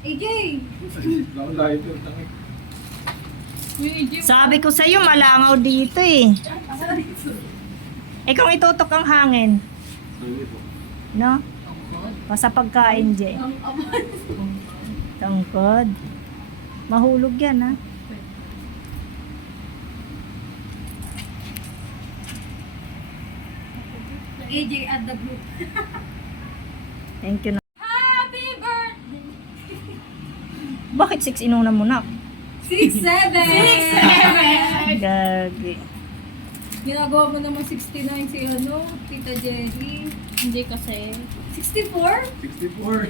AJ! Sabi ko sa'yo, malangaw dito eh. Eh kung itutok ang hangin. No? Basta pagkain, Jay. Tangkod. Mahulog yan, ha? AJ at the group. Thank you na. Happy birthday! Bakit 6 inuna mo na? 6-7! 6-7! Gagi. Ginagawa mo naman 69 si ano, Tita Jerry. Hindi kasi. 64? 64.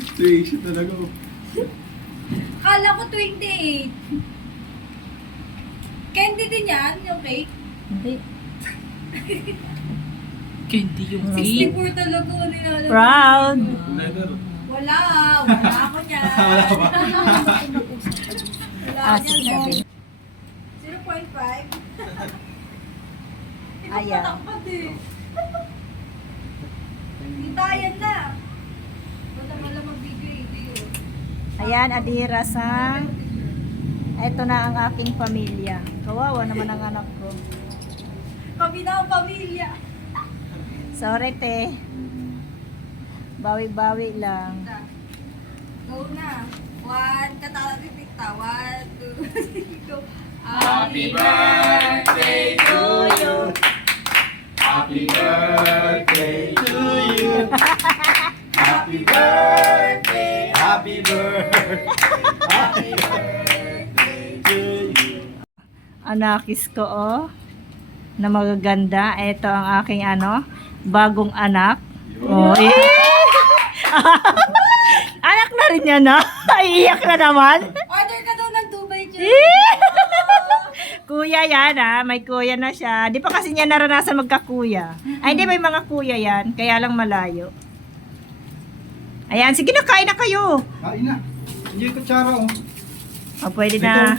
Situation talaga. Kala ko 28. Candy din yan, yung cake. Hindi. Candy yung cake. 64 talaga ko nilalagay. Proud. Leather. Wala ako niyan. Wala Ah, niyan, 6-7. 0.5. Ayan. Patakpat eh. Hintayan na. Wala wala magbigay. Ayan, adira sa... Ito na ang aking pamilya. Kawawa naman ang anak ko. Kami na ang pamilya. Sorry, te. Bawi-bawi lang. Go na. 1, katala pipikta. 1, 2, 3, go. Happy birthday to you. Happy birthday to you. Happy birthday. Happy birthday. Happy birthday to you. Anakis ko, oh. Na magaganda. Ito ang aking ano, bagong anak. Oh, eh. Anak na rin yan, ha? Iiyak na naman. Order ka daw ng Dubai dyan. Kuya yan, ha? May kuya na siya. Di pa kasi niya naranasan magkakuya. Ay, hindi, may mga kuya yan. Kaya lang malayo. Ayan, sige na, kain na kayo. Kain na. Hindi yung kutsara, oh. O, pwede na.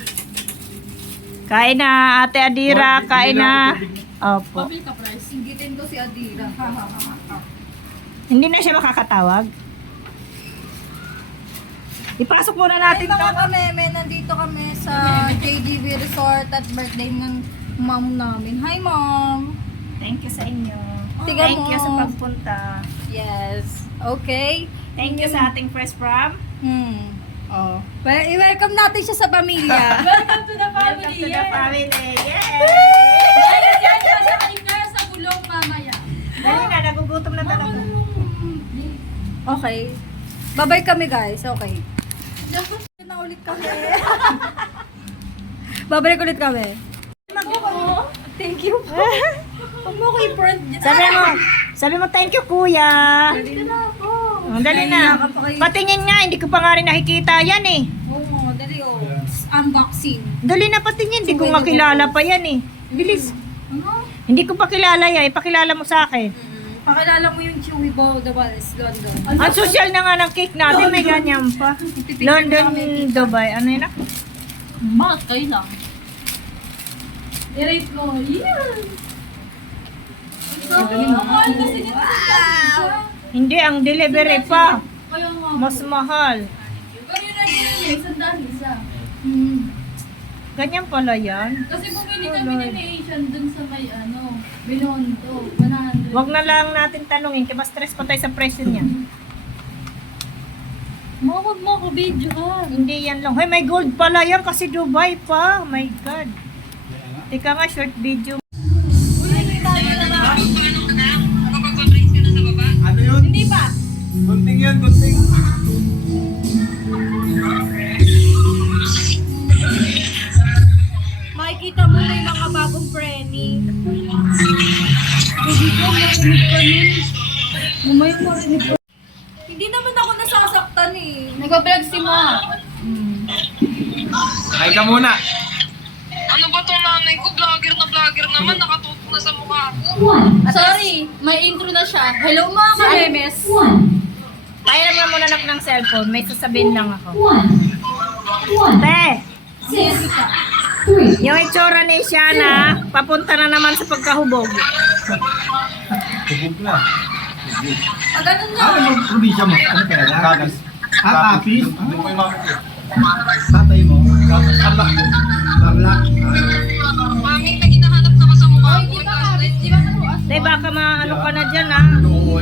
Kain na, Ate Adira. Kain na. Opo. Pabili ka price. Singitin ko si Adira. Ha, ha, ha, ha. Hindi na siya makakatawag. Ipasok muna Ay, natin mga to. kameme, nandito kami sa JGV Resort at birthday ng mom namin. Hi, mom! Thank you sa inyo. Tiga Thank mo. you sa pagpunta. Yes. Okay. Thank you sa ating first prom. Oh. Well, i-welcome natin siya sa pamilya. Welcome to the Welcome family. to the family. Yay! Ayun yan, sasakin ka sa gulong mamaya. Dali na, nagugutom na talaga. Okay. Bye-bye kami, guys. Okay. Na ulit kami. Babalik ulit kami. Thank you po. Huwag mo ko i-front dyan. Sabi mo, thank you, kuya. Dali na ako. Oh, dali na. Patingin nga, hindi ko pa nga rin nakikita yan eh. Oo, dali oh. Unboxing. Dali na patingin, hindi ko makilala pa yan eh. Bilis. Ano? Hindi ko pa kilala yan, ipakilala mo sa akin. Pakilala mo yung Chewy Bow, the Wallis, London. Ang social na nga ng cake natin, may ganyan pa. London, Dubai, ano yun? Bakit kayo lang? I-rate ko. Yan! Mahal kasi nito sa pizza. Hindi, ang delivery pa. Kaya nga. Mas mahal. Pero yun na yun eh, sandaan isa. Ganyan pala yan. Kasi bumili kami ni Asian dun sa may ano, Binondo, 100. Wag na lang natin tanungin, kaya mas stress pa tayo sa presyo niya. Huwag mo ako video ha. Hindi yan lang. Hoy, may gold pala yan kasi Dubai pa. Oh my God. Teka nga, short video. Ano yun? Hindi pa. Gunting yan, gunting. Makikita mo na yung mga bagong preni. Hindi ko marinig ka nun. Mamaya marinig ko. Hindi naman ako nasasaktan eh. Nag-vlog si Ma. Ay ka muna. Ano ba tong nanay ko? Vlogger naman, nakatutok na sa mukha ko. Sorry, may intro na siya. Hello mga kamemes. Kaya naman muna nak ng cellphone. May sasabihin lang ako. Te! Yung itsura ni Shana, papunta na naman sa pagkahubog. Hubog na. Ganun na. Ano mo probinsya mo? Ano talaga? Apis? Hindi ko yung makakit. Tatay mo? Karlak mo? Karlak? Mami, may hinahanap na ka sa mukha ko. Tay, baka maano ka na dyan, ha?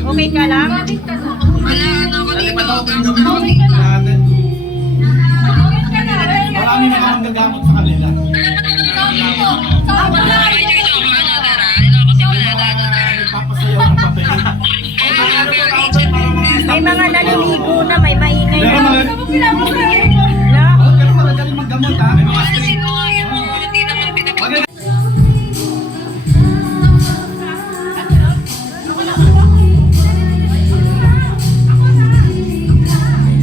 Okay ka lang? Wala na ako dito. Marami na kang gagamot sa kanila. Ay, hindi ko ka na, Tara. Ano kasi wala na. Papasayaw ng papel. May mga naliligo na, may maingay Pero na. mga... La? Pero magaling maggamot ha. May mga street. Hindi naman pinapagawa.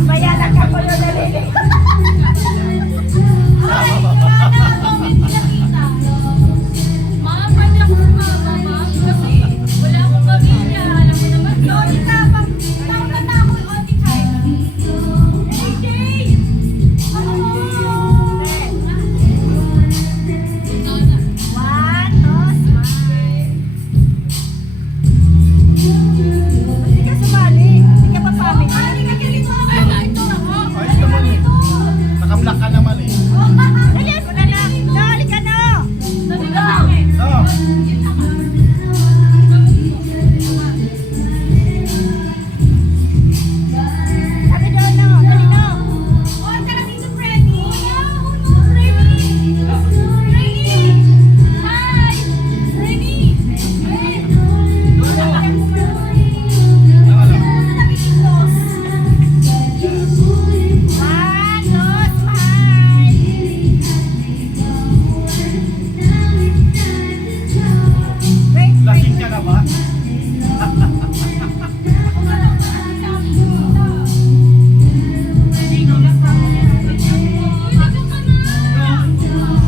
Bayaran ka ko yung naliligo. Mga pwede ako sumama, ma'am. Kasi wala akong pamilya. Alam mo naman yun. Taon na ako yung all the time. Hey, Jay! Ano mo? One, two, smile. Hindi ka sumali. Hindi ka pa family. Ayos naman eh. Nakablock ka naman eh. Dali mo na lang. Dali ka na. Oh. Sabi doon na. Dali na. One, two, smile. Wait, Lasing ka na ba?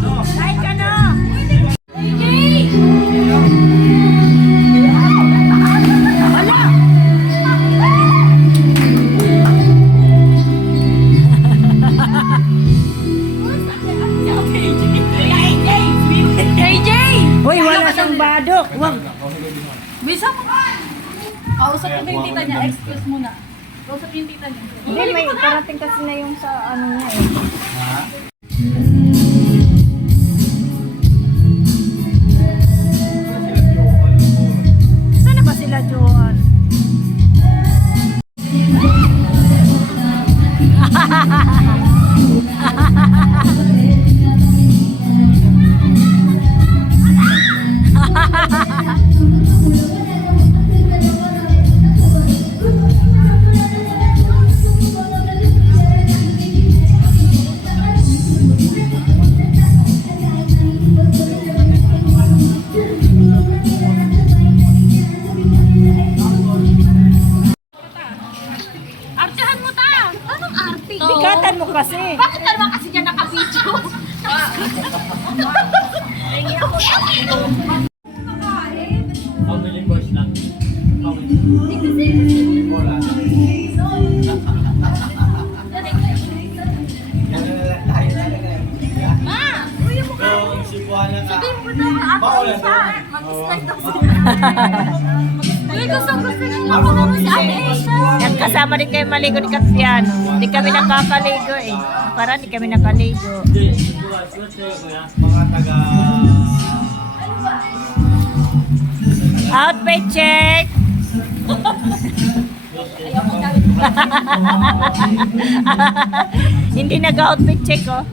No. kain ka na. Wala. Hey, Jay! Hoy, wala siyang badok. Wag. Bisa mo. Kausap ko yung tita niya. Excuse muna. Kausap yung tita niya. Hindi, may parating kasi na yung sa ano niya eh. Saan na ba sila, Joan? Artehan mo ta! Anong arte? Bigatan mo kasi. Bakit ka naman kasi dyan naka-video? Uy, gusto niya makalaro si Ate Asia. Yan kasama din kayo maligo ni Kapiano. Hindi kami nakakaligo eh. Para hindi kami nakaligo. Mga taga... Outfit check! Hindi nag-outfit check oh.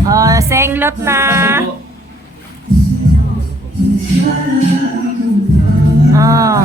Oh, senglot na. Oh.